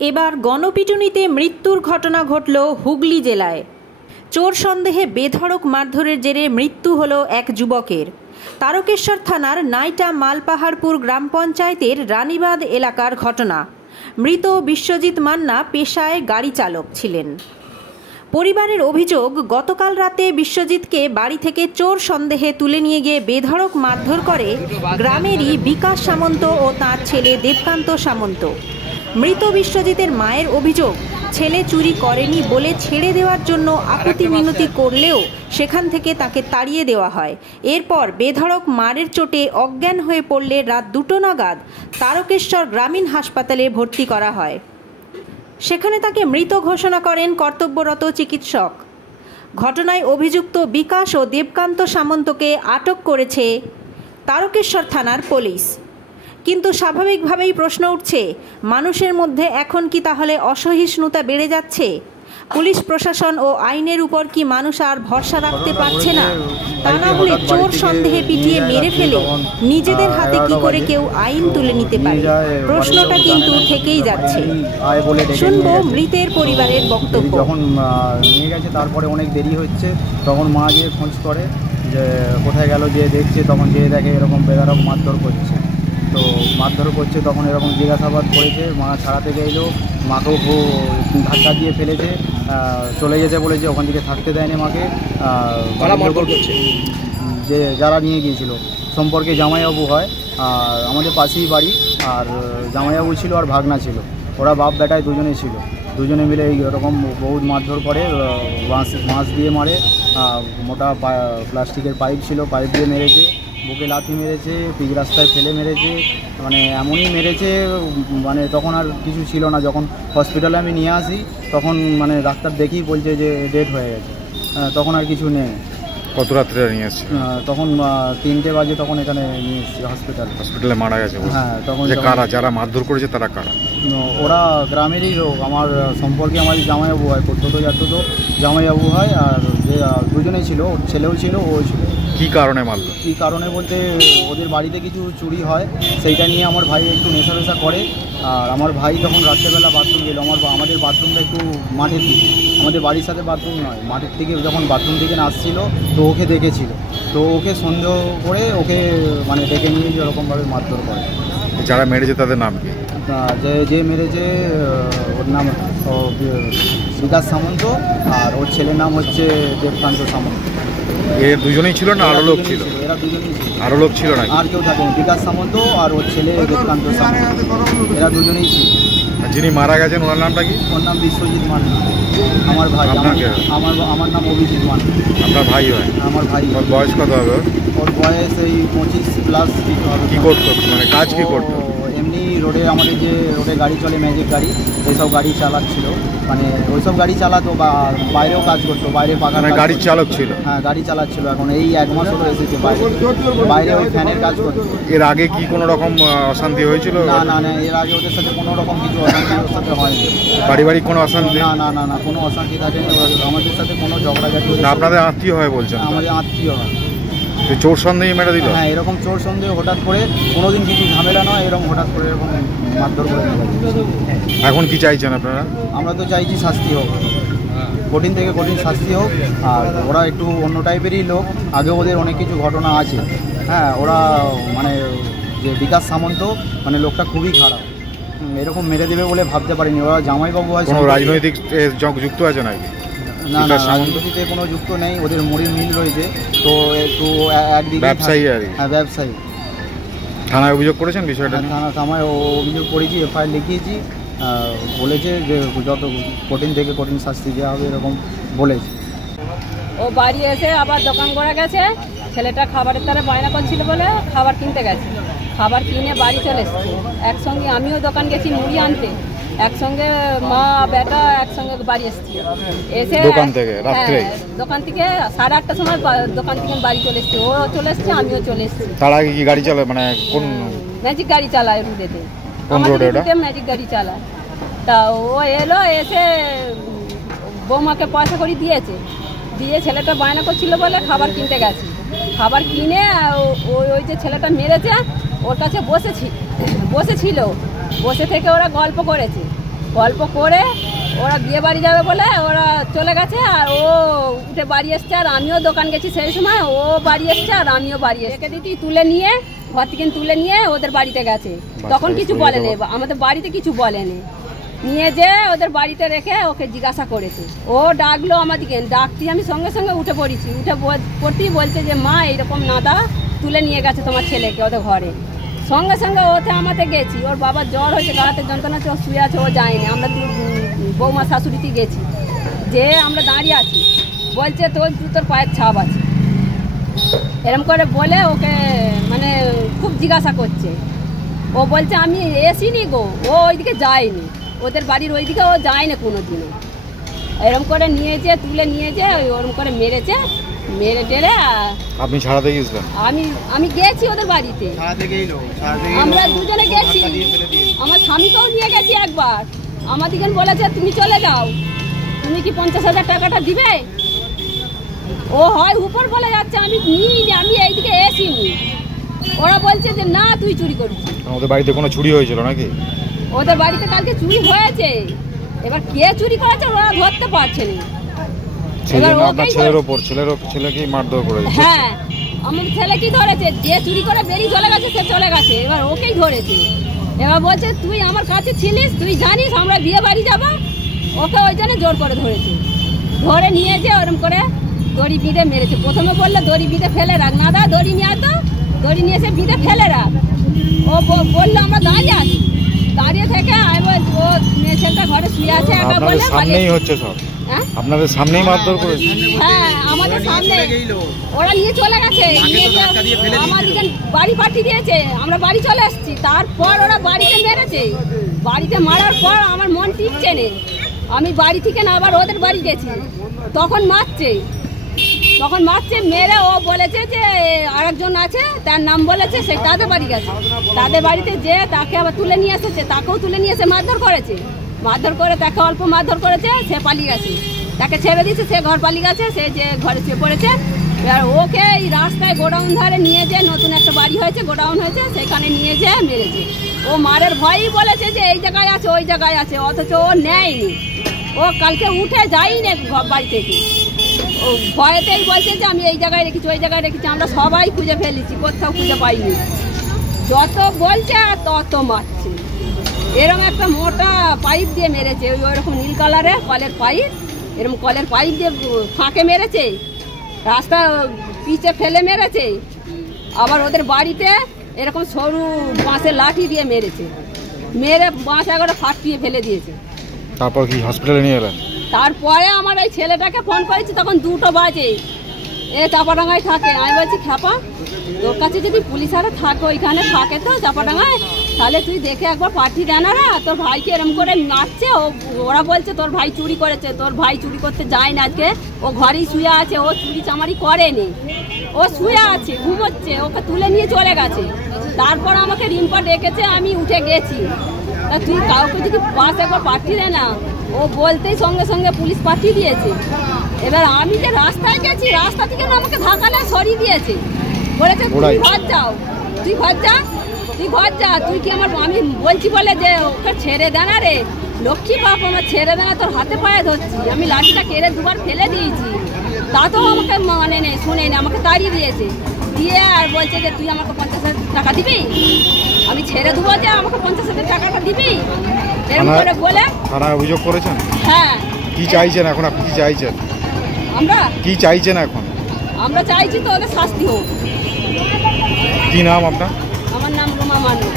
এবার গণপিটুনিতে মৃত্যুর ঘটনা ঘটল হুগলি জেলায়। চোর সন্দেহে বেধড়ক মারধরের জেরে মৃত্যু হলো এক যুবকের। তারকেশ্বর থানার নাইটা মালপাহাড়পুর গ্রাম পঞ্চায়েতের রানীবাঁধ এলাকার ঘটনা। মৃত বিশ্বজিৎ মান্না পেশায় গাড়ি চালক ছিলেন। পরিবারের অভিযোগ, গতকাল রাতে বিশ্বজিৎকে বাড়ি থেকে চোর সন্দেহে তুলে নিয়ে গিয়ে বেধড়ক মারধর করে গ্রামেরই বিকাশ সামন্ত ও তাঁর ছেলে দেবকান্ত সামন্ত। মৃত বিশ্বজিতের মায়ের অভিযোগ, ছেলে চুরি করেনি বলে ছেড়ে দেওয়ার জন্য আপত্তি মিনতি করলেও সেখান থেকে তাকে তাড়িয়ে দেওয়া হয়। এরপর বেধড়ক মারের চোটে অজ্ঞান হয়ে পড়লে রাত 2টো নাগাদ তারকেশ্বর গ্রামীণ হাসপাতালে ভর্তি করা হয়। সেখানে তাকে মৃত ঘোষণা করেন কর্তব্যরত চিকিৎসক। ঘটনায় অভিযুক্ত বিকাশ ও দেবকান্ত সামন্তকে আটক করেছে তারকেশ্বর থানার পুলিশ। কিন্তু স্বাভাবিকভাবেই প্রশ্ন উঠছে, মানুষের মধ্যে এখন কি তাহলে অসহিষ্ণুতা বেড়ে যাচ্ছে? পুলিশ প্রশাসন ও আইনের উপর কি মানুষ আর ভরসা রাখতে পারছে না? তা না হলে চোর সন্দেহে পিটিয়ে মেরে ফেলে নিজেদের হাতে কি করে কেউ আইন তুলে নিতে পারে? প্রশ্নটা কিন্তু থেকেই যাচ্ছে। শুনবো মৃতের পরিবারের বক্তব্য। যখন নিয়ে গেছে তারপরে অনেক দেরি হচ্ছে, তখন মা গিয়ে খোঁজ করে যে কোথায় গেল, যে দেখছে তখন যেয়ে দেখে এরকম বেধড়ক মারধর করছে। তো মারধর করছে, তখন এরকম জিজ্ঞাসাবাদ করেছে, মা ছাড়াতে গেলেও মাকেও ধাক্কা দিয়ে ফেলেছে, চলে যেতে বলেছে, ওখান থেকে থাকতে দেয়নি মাকে। যে যারা নিয়ে গিয়েছিল সম্পর্কে জামাইবাবু হয়, আর আমাদের পাশেই বাড়ি, আর জামাইবাবু ছিল আর ভাগনা ছিল, ওরা বাপ বেটায় দুজনে ছিল। দুজনে মিলে এরকম বহুত মারধর করে, বাঁশ দিয়ে মারে, মোটা প্লাস্টিকের পাইপ ছিল, পাইপ দিয়ে মেরেছে, বুকে লাথি মেরেছে, পিচ রাস্তায় ফেলে মেরেছে, মানে এমনই মেরেছে, মানে তখন আর কিছু ছিল না। যখন হসপিটালে আমি নিয়ে আসি তখন মানে ডাক্তার দেখেই বলছে যে ডেথ হয়ে গেছে, তখন আর কিছু নেই। কত রাত্রে নিয়ে এসেছি? তখন 3টে বাজে তখন এখানে নিয়ে এসেছি হসপিটালে মারা গেছে। হ্যাঁ, তখন কারা যারা মারধর করেছে তারা কারা? ওরা গ্রামেরই লোক, আমার সম্পর্কে আমার জামাইবাবু হয়, ছোটো তো জামাইবাবু হয়, আর যে দুজনেই ছিল, ওর ছেলেও ছিল, ও ছিল। কী কারণে মারলো? কী কারণে বলতে, ওদের বাড়িতে কিছু চুরি হয়, সেইটা নিয়ে আমার ভাই একটু নেশা করে। আর আমার ভাই তখন রাত্রেবেলা বাথরুম গেলো, আমাদের বাথরুমটা একটু মাঠের দিকে, আমাদের বাড়ির সাথে বাথরুম নয়, মাঠের থেকে যখন বাথরুম থেকে আসছিল তো ওকে দেখেছিল, তো ওকে সন্দেহ করে ওকে মানে ডেকে নিয়ে ওরকমভাবে মারধর করে। যারা মেরেছে তাদের নাম কি? যে মেরেছে ওর নাম বিকাশ সামন্ত, আর ওর ছেলের নাম হচ্ছে দেবকান্ত সামন্ত। এর দুজনেই ছিল না আরো লোক ছিল? এরা দুজনেই ছিল, আরো লোক ছিল না? আর কেউ থাকেনি, বিকাশ সামন্ত আর ওর ছেলে দেবকান্ত সামন্ত, এরা দুজনেই ছিল। যিনি মারা গেছেন ওনার নামটা কি? ওর নাম বিশ্বজিৎ মান্না, আমার ভাই। আমার নাম অভিজিৎ মান্না। আপনার ভাই হয়? আমার ভাই। ওর বয়স কত হবে? ওর বয়স এই 25+ হবে। কী করতো, মানে কাজ কী করতো? এমনি রোডে, আমাদের যে রোডে গাড়ি চলে, ম্যাজিক গাড়ি, ওইসব গাড়ি চালাচ্ছিল, মানে ওইসব গাড়ি চালাতো, বা বাইরেও কাজ করতো, বাইরে পাকা গাড়ির চালক ছিল। হ্যাঁ, গাড়ি চালাচ্ছিল। এখন এই 1 মাস হলো এসেছে বাইরে ওই ফ্যানের কাজ করতো। এর আগে কি কোনো রকম অশান্তি হয়েছিল? না, এর আগে ওদের সাথে কোনো রকম কিছু অশান্তি ওর সাথে হয়নি। পারিবারিক কোনো অশান্তি? না, কোনো অশান্তি থাকেনি, আমাদের সাথে কোনো ঝগড়াঝাটি। আপনাদের আত্মীয় হয় বলছেন? আমাদের আত্মীয় হয়। চোর সন্দেহে মেরে দিল? হ্যাঁ, এরকম চোর সন্দেহ হঠাৎ করে, কোনোদিন কিছু ঝামেলা নয়, এরকম হঠাৎ করে এরকম মারধর করে। এখন কি চাইছেন আপনারা? আমরা তো চাইছি শাস্তি হোক, কঠিন থেকে কঠিন শাস্তি হোক। আর ওরা একটু অন্য টাইপেরই লোক, আগে ওদের অনেক কিছু ঘটনা আছে। হ্যাঁ, ওরা মানে যে বিকাশ সামন্ত, মানে লোকটা খুবই খারাপ, এরকম মেরে দেবে বলে ভাবতে পারিনি। ওরা জামাইবাবু হয়। কোনো রাজনৈতিক যুক্ত আছে নাকি? না, রাজনীতিতে কোনো যুক্ত নেই, ওদের মুড়ির মিল রয়েছে, তো একটু একদিকে ব্যবসায়ী আর কি। হ্যাঁ, ব্যবসায়ী। থানায় অভিযোগ করেছেন বিষয়টা? থানায় অভিযোগ করেছি, এফআইআর লিখিয়েছি, বলেছে যে যত কঠিন থেকে কঠিন শাস্তি দেওয়া হবে, এরকম বলেছে। ও বাড়ি এসে আবার দোকান করে গেছে, ছেলেটা খাবারের তারা বায়না করছিল বলে খাবার কিনতে গেছে, খাবার কিনে বাড়ি চলে এসছে। একসঙ্গে আমিও দোকান গেছি মুড়ি আনতে, একসঙ্গে মা বেটা একসঙ্গে বাড়ি এসছি। এসে দোকান থেকে রাত্রে? দোকান থেকে 8:30টার সময় দোকান থেকে বাড়ি চলে এসছি, ও চলে এসছে, আমিও চলে এসছি। তার আগে কি গাড়ি চালায়, মানে কোন ম্যাজিক গাড়ি চালায় রুটেতে? কোন রোডে ওটা? ম্যাজিক গাড়ি চালায়। তা ও এলো, এসে বৌমাকে পয়সা করে দিয়ে ছেলেটা বায়না করছিল বলে খাবার কিনতে গেছি। খাবার কিনে ওই যে ছেলেটা মেরেছে ওর কাছে বসেছিল, বসে থেকে ওরা গল্প করেছে। গল্প করে ওরা বিয়ে বাড়ি যাবে বলে ওরা চলে গেছে। আর ও উঠে বাড়ি এসছে, আর আমিও দোকান গেছি সেই সময়। ও বাড়ি এসছে আর আমিও বাড়ি এসে দিদি তুলে নিয়ে ঘর থেকে তুলে নিয়ে ওদের বাড়িতে গেছে। তখন কিছু বলেনি, আমাদের বাড়িতে কিছু বলেনি। নিয়ে যে ওদের বাড়িতে রেখে ওকে জিজ্ঞাসা করেছে। ও ডাকলো আমাদেরকে, ডাকতে আমি সঙ্গে সঙ্গে উঠে পড়েছি। উঠে পড়তেই বলছে যে মা এইরকম নাদা তুলে নিয়ে গেছে তোমার ছেলেকে ওদের ঘরে। সঙ্গে সঙ্গে ওতে আমাতে গেছি। ওর বাবার জ্বর হয়েছে, গাতে যন্ত্রণা আছে, ও শুয়ে আছে, ও যায়নি। আমরা বৌমা শাশুড়িতে গেছি, যে আমরা দাঁড়িয়ে আছি। বলছে তোর জুতোর পায়ের ছাপ আছে, এরম করে বলে ওকে মানে খুব জিজ্ঞাসা করছে। ও বলছে আমি এসিনি গো, ও ওইদিকে যায়নি, ওদের বাড়ির ওইদিকে ও যায়নি কোনো দিনও। এরম করে নিয়েছে, তুলে নিয়েছে, ওরম করে মেরেছে। মেরে টেরে আপনি ছাড়াতে গিয়েছিলেন? আমি গেছি ওদের বাড়িতে, আমরা দুজনে গেছি। আমার স্বামীকেও নিয়ে গেছি একবার। আমাদেরকে বলেছে তুমি চলে যাও, তুমি কি 50,000 টাকাটা দিবে? ও হয় উপর বলে যাচ্ছে আমি নিইনি, আমি এইদিকে এসিনি। ওরা বলছে যে না তুই চুরি করছিস। ওদের বাড়িতে কোনো চুরি হয়েছিল নাকি? ওদের বাড়িতে কালকে চুরি হয়েছে, এবার কে চুরি করেছে ওরা ধরতে পারছে না। ছেলেকেই মারধর করেছে। হ্যাঁ, আমার ছেলে কি ধরেছে, যে চুরি করে বেরিয়ে চলে গেছে সে চলে গেছে, এবার ওকেই ধরেছে। এবার বলছে তুই আমার কাছে ছিলিস, তুই জানিস আমরা বিয়ে বাড়ি যাবো। ওকে ওই জন্য জোর করে ধরেছে, ধরে নিয়েছে ওরম করে দড়ি বিঁধে মেরেছে। প্রথমে বললে দড়ি বিঁধে ফেলে রাখ, না দা দড়ি নিয়ে আসতো, দড়ি নিয়ে এসে বিঁধে ফেলে রাখ। ও বললো আমরা দাঁড়িয়ে আছি, দাঁড়িয়ে থেকে ও মেয়ে ছেলেটা ঘরে শুয়ে আছে একা বলে সামনেই হচ্ছে সব। আপনাদের সামনেই মারধর করেছে? হ্যাঁ, আমাদের সামনে। ওরা নিয়ে চলে গেছে, আমাদেরকে বাড়ি পাঠিয়ে দিয়েছে, আমরা বাড়ি চলে আসছি। তারপর ওরা বাড়িতে মেরেছে। বাড়িতে মারার পর আমার মন টিকছে না, আমি বাড়ি থেকে না আবার ওদের বাড়ি গেছি। তখন মারছে, মেরে ও বলেছে যে আরেকজন আছে, তার নাম বলেছে, সে তাদের বাড়ি গেছে। তাদের বাড়িতে যে তাকে আবার তুলে নিয়ে এসেছে, তাকেও তুলে নিয়ে এসে মারধর করেছে। মারধর করে তাকে অল্প মারধর করেছে, সে পালিয়ে গেছে। তাকে ছেড়ে দিয়েছে, সে ঘর পালিয়ে গেছে, সে যে ঘরে শুয়ে পড়েছে। এবার ওকে এই রাস্তায় গোডাউন ধারে নিয়ে যেয়ে, নতুন একটা বাড়ি হয়েছে, গোডাউন হয়েছে, সেখানে নিয়ে যেয়ে মেরেছে। ও মারের ভয়ই বলেছে যে এই জায়গায় আছে, ওই জায়গায় আছে, অথচ ও নেয়নি। ও কালকে উঠে যায়নি বাড়ি থেকে, ও ভয়েতেই বলছে যে আমি এই জায়গায় রেখেছি, ওই জায়গায় রেখেছি। আমরা সবাই খুঁজে ফেলেছি, কোথাও খুঁজে পাইনি। যত বলছে আর তত মারছে। এরকম একটা মোটা পাইপ দিয়ে মেরেছে, ওইরকম নীল কালারের কলের পাইপ, এরকম কলের পাইপ দিয়ে ফাঁকে মেরেছে, রাস্তা পিচে ফেলে মেরেছে। আবার ওদের বাড়িতে এরকম সরু বাঁশের লাঠি দিয়ে মেরেছে, মেরে বাঁশ একবারে ফাটিয়ে ফেলে দিয়েছে। তারপর কি হসপিটালে নিয়ে এলেন? তারপরে আমার এই ছেলেটাকে ফোন করেছি, তখন 2টো বাজে। এ চাপাডাঙ্গায় থাকে। আমি বলছি খ্যাপা, তোর কাছে যদি পুলিশারা থাকে, ওইখানে থাকে তো চাপাডাঙ্গায়, তাহলে তুই দেখে একবার পাঠিয়ে দেন না, তোর ভাইকে এরম করে মারছে। ওরা বলছে তোর ভাই চুরি করেছে। তোর ভাই চুরি করতে যায় না, আজকে ও ঘরেই শুয়ে আছে, ও চুরি চামারি করেনি, ও শুয়ে আছে, ঘুমোচ্ছে, ওকে তুলে নিয়ে চলে গেছে। তারপর আমাকে রিম্পা ডেকেছে, আমি উঠে গেছি। তা তুই কাউকে যদি পাশ একবার পাঠিয়ে দে না, ও বলতেই সঙ্গে সঙ্গে পুলিশ পাঠিয়ে দিয়েছে। এবার আমি যে রাস্তায় গেছি, রাস্তা থেকে না আমাকে ধাক্কালে সরিয়ে দিয়েছে, বলেছে তুই ঘর যাও, তুই ঘর যা, তুই ঘর যা, তুই কি আমার, আমি বলছি বলে যে ওকে ছেড়ে দেনা রে লক্ষ্মী বাপ, আমার ছেড়ে দেনা, তোর হাতে পায়ে ধরছি। আমি লাঠিটা কেড়ে 2বার ফেলে দিয়েছি, তাতেও আমাকে মানে নেই, শুনে নেই, আমাকে তাড়িয়ে দিয়েছে। দিয়ে আর বলছে যে তুই আমাকে 50,000 টাকা দিবি, আমি ছেড়ে দেবো, যে আমাকে 50,000 টাকাটা দিবি, এরকম করে বলে। থানায় অভিযোগ করেছেন? হ্যাঁ। কি চাইছেন এখন? আপনি কি চাইছেন? আমরা কি চাইছেন এখন? আমরা চাইছি তো ওদের শাস্তি হোক। কি নাম আপনার? আমার নাম রুমা মান্না।